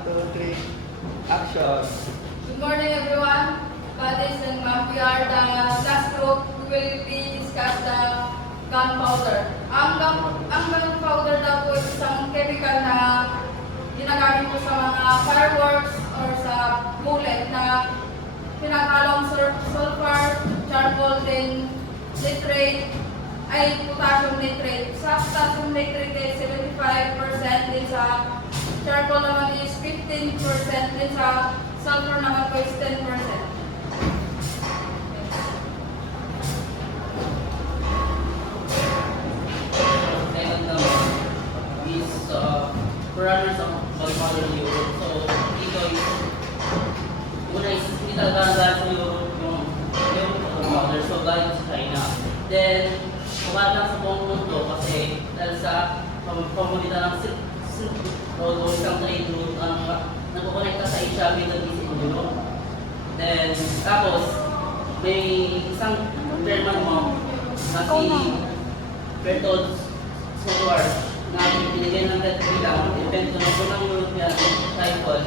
2, 3, action. Good morning, everyone. Buddies and ma'am, we are the class group who will be discuss the gunpowder. Ang gunpowder daw po is isang chemical na ginagamit po sa mga fireworks or sa bullet na pinaghalong sulfur, charcoal, then nitrate, ay potassium nitrate. Sa potassium nitrate is 75%, din sa charcoal naman is 15%, din sa sulfur naman po is 10%. Second naman is runners of gunpowder in Europe. So, dito is una is hindi talaga dahil sa Europe yung gunpowder. So, galing sa China. Then, kumalat lang sa buong mundo kasi dahil sa pamamagitan ng Silk Road o isang trade route ang nagkukonekta sa Asia, Middle East, and Europe. Then, tapos, may isang German monk na si Bertold Suhr na binigyan ng red bilang invento ng unang European rifle.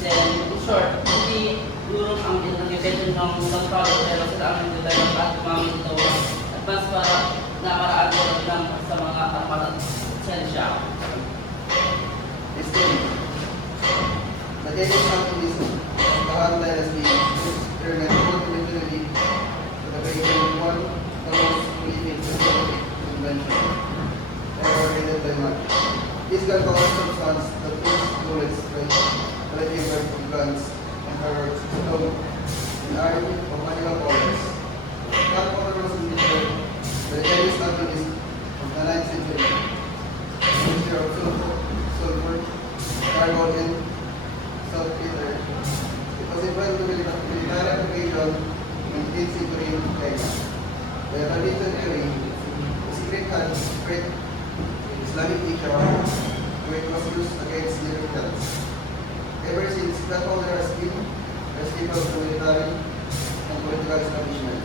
Then, in short, hindi Europe ang nag-invento ng gunpowder pero sila ang nag-develop at gumamit ito advance paraan lang sa mga armada siyensya. History. The Danish communist, the Han Dynasty, during a originally to the creation of one of the most prolific scientific invention ever created by man. This gunpowder substance that turns bullets by the effect of guns and fireworks alone in army of animal powders. Gunpowder was invented by the Chinese alchemist of the 9th century. The mixture of sulfur, charcoal, and saltpeter. It was invented to military application in 8th century in China. The tradition theory, the secret had spread Islamic Asia, where it was used against Europeans. Ever since, gunpowder has been a staple of the military and political establishment.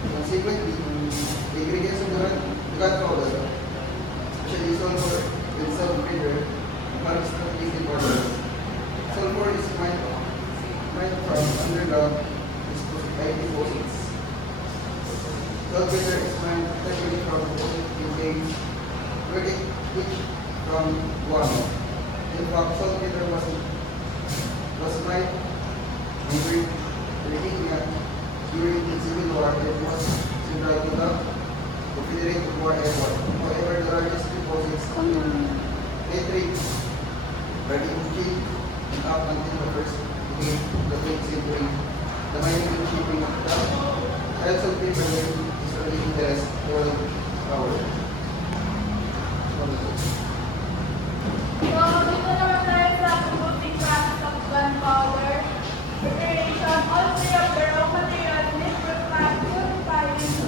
Consequently, the ingredients of the gunpowder, especially sulfur and saltpeter, are strategic importance. Sulfur is mined from underground deposits. Saltpeter is mined especially from deposits in where it each from guano. In fact, saltpeter was mined in Virginia during the Civil War. It was central to the Confederate War effort. However, the largest deposits nitrate were in Chile and up until the first decade of the 20th century. The mining and shipping of the saltpeter is early interest world power. So, dito naman tayo sa producing process of gunpowder. Preparation, all three of the raw materials need purifying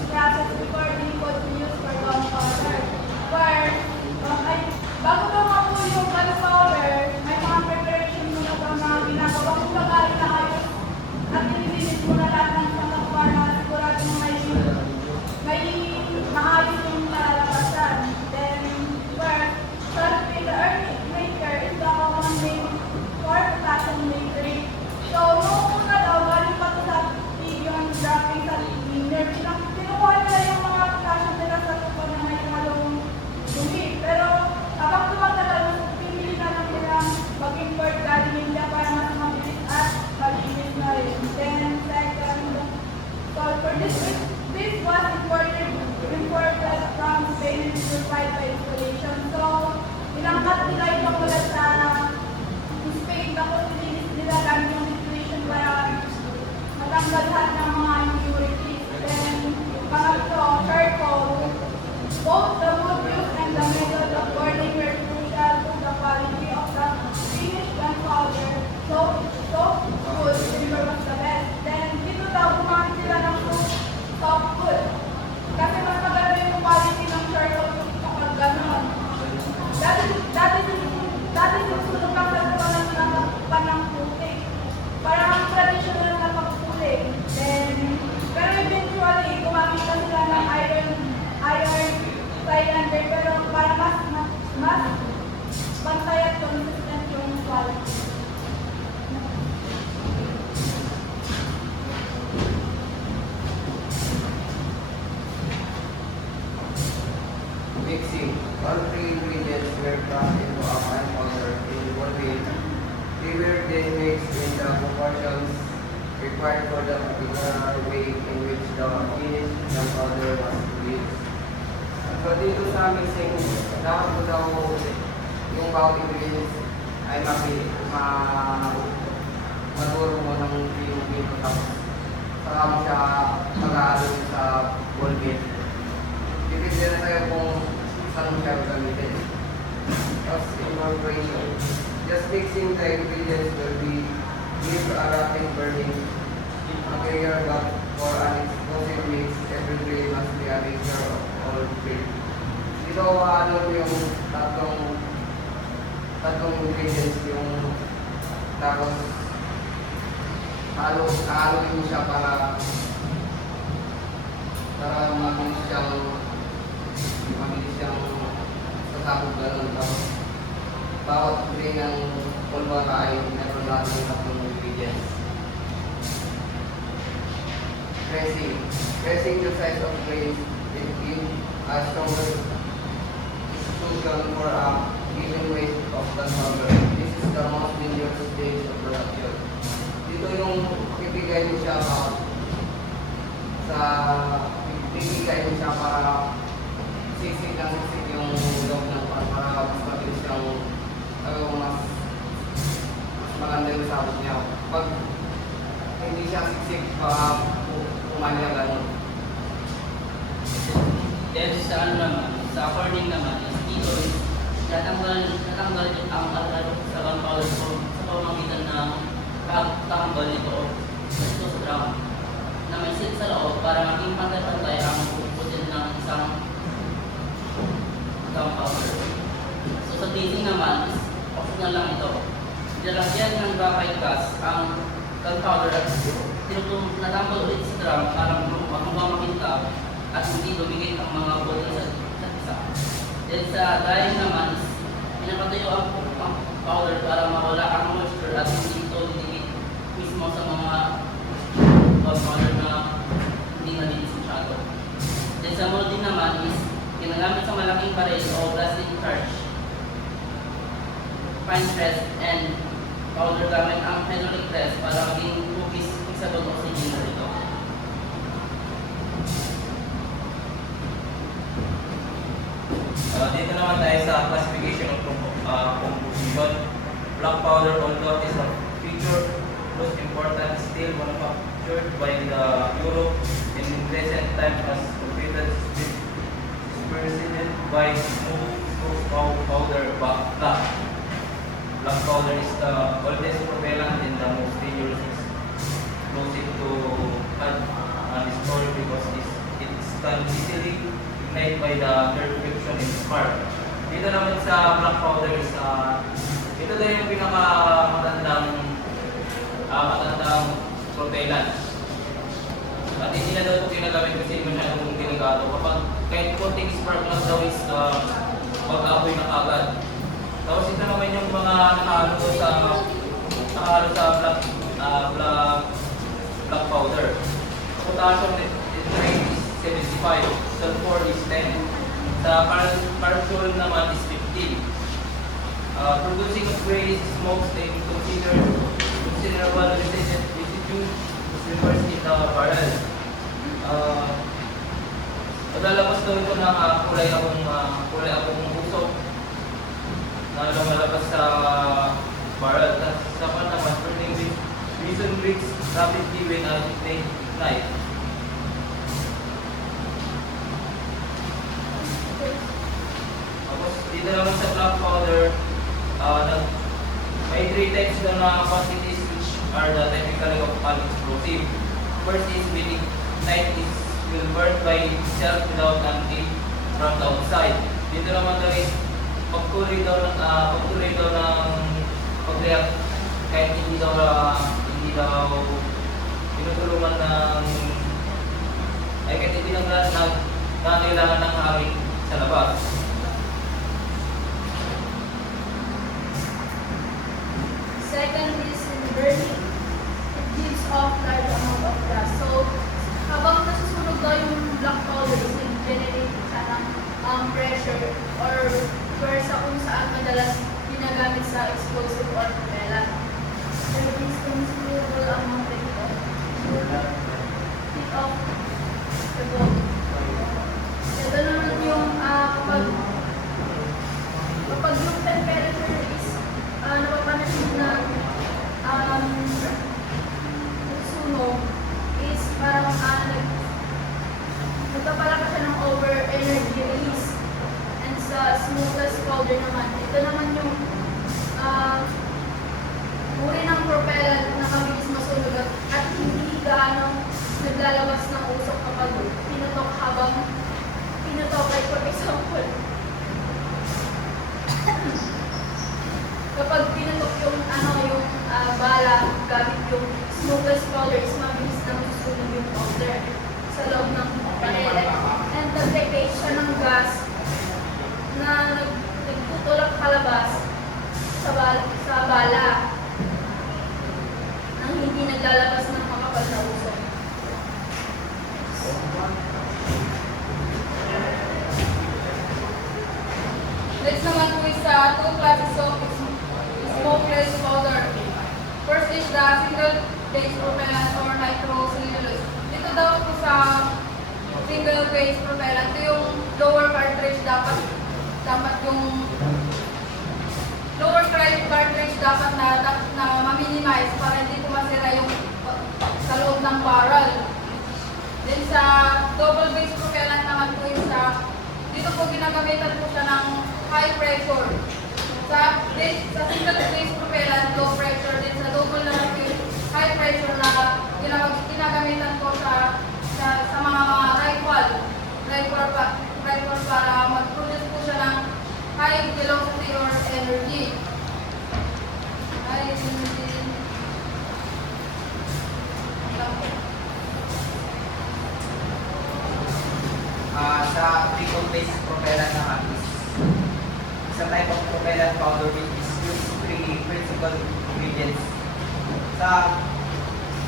process before being put to use for gunpowder. First, bago pa nga po yung gunpowder, may mga preparation muna ba mga ginagawa kung lagarin na ayos at nililinis muna lahat ng sangkapar na sigurado may maayos yung nalalabasan. Then, first, saltpeter maker is the common name for potassium nitrate. So, nung una daw, galing pa ito sa yung dropping sa linear, kinukuha nila yung mga potassium nila sa lupa na may halong dumi. Pero, habang tumatagal, pinili na lang nilang mag-import galing India para mas mabilis at malinis na rin. Then, second, sulfur. This was imported from Spain and purified by installation. So, inangkat nila ito mula sa Spain, tapos nilinis nila lang yung installation para matanggal lahat ng mga impurities. Then, pangatlo, charcoal. Both the wood use and the method of burning were crucial to the quality of the finished gunpowder. So wood, silver was the best. Then, dito daw, gumamit sila ng soft wood. Kasi mas maganda yung quality ng charcoal kapag ganon. That is quality. Mixing. All three ingredients were cracked into a fine powder in one way. They were then mixed in the proportions required for the particular way in which the finished jam powder was produced. So dito sa mixing, dapat mo daw yung bawat ingredients ay maturo mo ng pino tapos saka mo siya mag-aalo sa ball bit. Depende na sa'yo kung saan mo siya gagamitin. Tapos incorporation. Just mixing the ingredients will be give a rapid burning material, but for an explosive mix, every grain must be a mixture of all three. Dito ano yung tatlong ingredients yung tapos halo-haloin mo siya para mabilis siyang sasabog ganun. Tapos bawat grain ng pulbara ay meron lahat ng tatlong ingredients. Pressing. Pressing the size of grains is give a stronger institution for a given weight of the powder. This is the most dangerous stage of production. Dito yung ibigay mo siya bibigay mo siya para siksik yung loob ng para mas mabilis yung mas maganda yung sabot niya. Pag hindi siya siksik, umanya ganun. Then sa ano naman, sa according naman, is dito is natanggal ang alalo sa gunpowder sa pamamagitan ng pagtanggal nito sa drum na may sit sa loob para maging pantay-pantay ang puputin ng isang gunpowder. So sa dating naman, is optional lang ito. Nilalagyan ng graphite gas ang gunpowder at natanggal ulit sa drum para makintab at hindi dumikit ang mga putin sa isa. Then sa drying naman, pinapatayo ang powder para mawala ang moisture at hindi ito didikit mismo sa mga powder na hindi nalinis masyado. Then sa molding naman is ginagamit sa malaking baril o plastic charge, fine press, and powder gamit ang hydraulic press para maging cookies fixable oxygen na ito. Dito naman tayo sa classification of composition. Black powder, although is a feature most important, still manufactured by the Europe in recent time as completed superseded by smooth powder black. Black powder is the oldest propellant and the most dangerous explosive to add and store because it can easily ignite by the air friction and spark. Dito naman sa black powder is ito daw yung pinakamatandang propellant. At hindi na daw ito ginagamit kasi masyadong delikado. Kapag kahit konting spark lang daw is mag-apoy na agad. Tapos ito naman yung mga nakahalo sa black powder. Potassium nitrate is 75, sulfur is 10. Sa carbon naman is 15. Producing of gray smoke is considerable residue is reversed in the barrel. Lalabas daw ito ng kulay akong usok na lumalabas sa barrel. Sa naman, burning with reason bricks rapidly when ignite. Tapos dito naman sa black powder, may 3 types na quantities which are the typically of explosive. First is when ignite is will burn by itself without an aid from the outside. Dito naman daw is pagtuloy daw ng pag-react kahit hindi daw tinutulungan ng kahit hindi nangailangan ng hangin sa labas. Second is in burning. It gives off large amount of gas. So, habang nasusunog daw yung black powder, is generate siya ng pressure or where sa kung saan madalas ginagamit sa explosive or propellant. There is considerable amount of heat of the boat. Ito naman yung kapag yung temperature is napapansin na sunog is parang nagpapalaka siya ng over energy release. And sa smokeless powder naman, ito naman yung uri ng propellant na mabilis masunog at hindi gaano naglalabas ng usok kapag pinutok habang pinutok. Like for example, kapag pinutok yung bala gamit yung smokeless powder is mabilis na masusunog yung powder sa loob ng baril. And nag-create siya ng gas na nagtutulak palabas sa bala nang hindi naglalabas ng makapal na usok. Next naman po is two classes of smokeless powder. First is the single-phase propellant or nitrocellulose. Dito daw po sa single-phase propellant, ito yung lower cartridge dapat yung lower cartridge dapat na ma-minimize para hindi po masira yung sa loob ng barrel. Then sa double-phase propellant naman po is dito po ginagamitan po siya ng high pressure. Sa single-phase propellant, low pressure. Then sa double naman po yung high pressure na ginagamitan po sa mga rifle para mag-produce po siya ng high velocity or energy. High energy. Sa triple-phase propellant naman is a type of propellant powder which is used three principal ingredients. Sa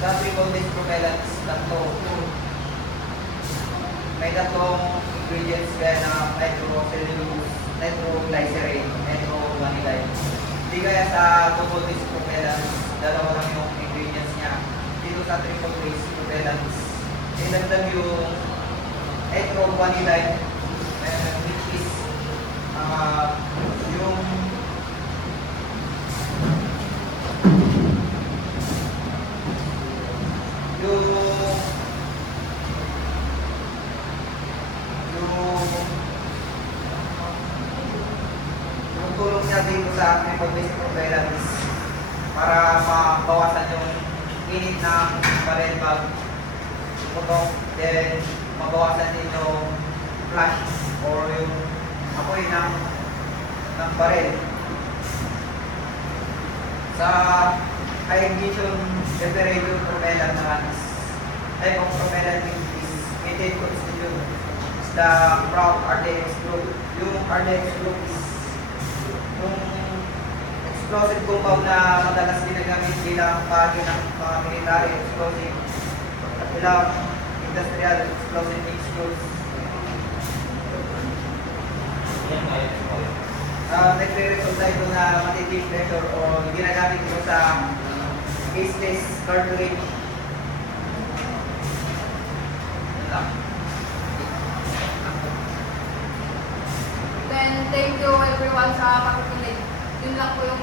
triple-phase propellant is may tatlong ingredients kaya na nitrocellulose, nitroglycerin, nitroguanidine. Hindi kaya sa double-phase propellant, dalawa lang yung ingredients niya. Dito sa triple-phase propellant, dinagdag yung nitroguanidine, which is yung tulong niya dito sa triple-phase propellant is para mabawasan yung init ng barrel pag putok, then mabawasan din yung flash or yung apoy ng barrel. Sa high ignition temperature propellant naman is type of propellant which is methane constitute is the from RDX group. Yung RDX group is yung explosive compound na madalas ginagamit bilang bahagi ng mga military explosive at ilang industrial explosive mixtures. Nagre-resulta ito na matinding pressure o ginagamit ito sa gaseless cartridge. Then, thank you everyone sa pakikinig. Yun lang po yung